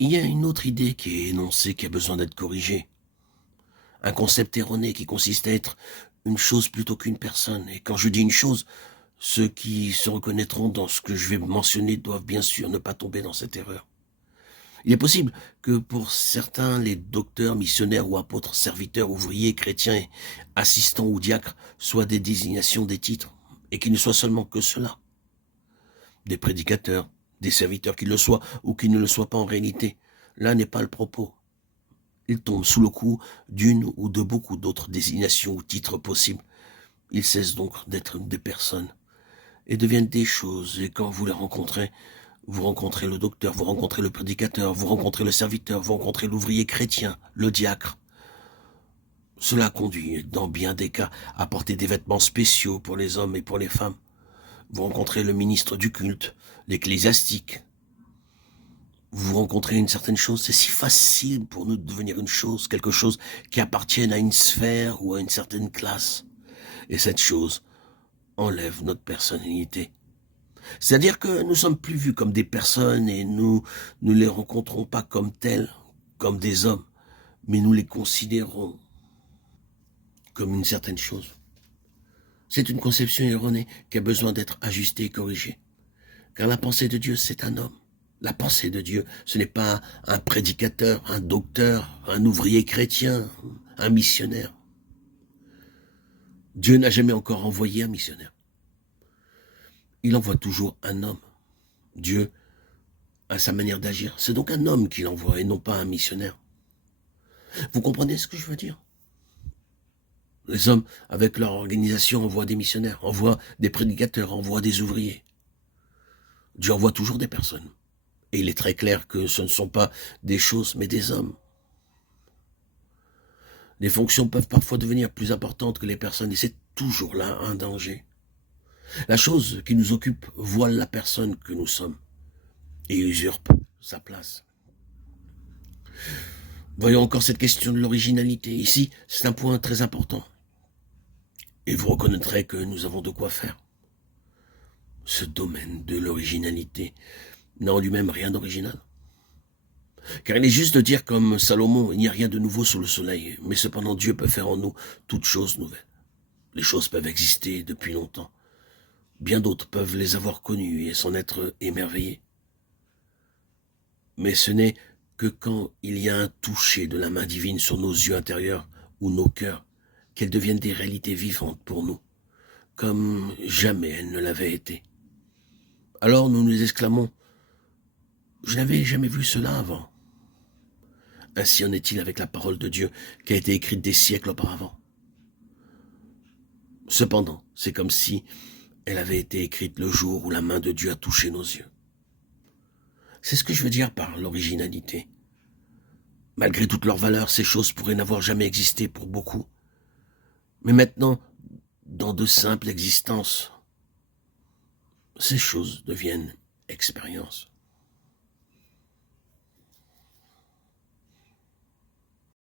Il y a une autre idée qui est énoncée qui a besoin d'être corrigée. Un concept erroné qui consiste à être une chose plutôt qu'une personne. Et quand je dis une chose, ceux qui se reconnaîtront dans ce que je vais mentionner doivent bien sûr ne pas tomber dans cette erreur. Il est possible que pour certains, les docteurs, missionnaires ou apôtres, serviteurs, ouvriers, chrétiens, assistants ou diacres soient des désignations des titres, et qu'ils ne soient seulement que cela. Des prédicateurs, des serviteurs qui le soient ou qui ne le soient pas en réalité. Là n'est pas le propos. Ils tombent sous le coup d'une ou de beaucoup d'autres désignations ou titres possibles. Ils cessent donc d'être des personnes et deviennent des choses, et quand vous les rencontrez, vous rencontrez le docteur, vous rencontrez le prédicateur, vous rencontrez le serviteur, vous rencontrez l'ouvrier chrétien, le diacre. Cela conduit, dans bien des cas, à porter des vêtements spéciaux pour les hommes et pour les femmes. Vous rencontrez le ministre du culte, l'ecclésiastique. Vous rencontrez une certaine chose, c'est si facile pour nous de devenir une chose, quelque chose qui appartienne à une sphère ou à une certaine classe. Et cette chose enlève notre personnalité. C'est-à-dire que nous sommes plus vus comme des personnes et nous ne les rencontrons pas comme tels, comme des hommes, mais nous les considérons comme une certaine chose. C'est une conception erronée qui a besoin d'être ajustée et corrigée. Car la pensée de Dieu, c'est un homme. La pensée de Dieu, ce n'est pas un prédicateur, un docteur, un ouvrier chrétien, un missionnaire. Dieu n'a jamais encore envoyé un missionnaire. Il envoie toujours un homme. Dieu a sa manière d'agir. C'est donc un homme qu'il envoie et non pas un missionnaire. Vous comprenez ce que je veux dire? Les hommes, avec leur organisation, envoient des missionnaires, envoient des prédicateurs, envoient des ouvriers. Dieu envoie toujours des personnes. Et il est très clair que ce ne sont pas des choses, mais des hommes. Les fonctions peuvent parfois devenir plus importantes que les personnes, et c'est toujours là un danger. La chose qui nous occupe voile la personne que nous sommes, et usurpe sa place. Voyons encore cette question de l'originalité. Ici, c'est un point très important. Et vous reconnaîtrez que nous avons de quoi faire. Ce domaine de l'originalité n'a en lui-même rien d'original. Car il est juste de dire comme Salomon, il n'y a rien de nouveau sous le soleil, mais cependant Dieu peut faire en nous toutes choses nouvelles. Les choses peuvent exister depuis longtemps. Bien d'autres peuvent les avoir connues et s'en être émerveillés. Mais ce n'est que quand il y a un toucher de la main divine sur nos yeux intérieurs ou nos cœurs qu'elles deviennent des réalités vivantes pour nous, comme jamais elles ne l'avaient été. Alors nous nous exclamons, je n'avais jamais vu cela avant. Ainsi en est-il avec la parole de Dieu qui a été écrite des siècles auparavant. Cependant, c'est comme si elle avait été écrite le jour où la main de Dieu a touché nos yeux. C'est ce que je veux dire par l'originalité. Malgré toute leur valeur, ces choses pourraient n'avoir jamais existé pour beaucoup. Mais maintenant, dans de simples existences, ces choses deviennent expériences.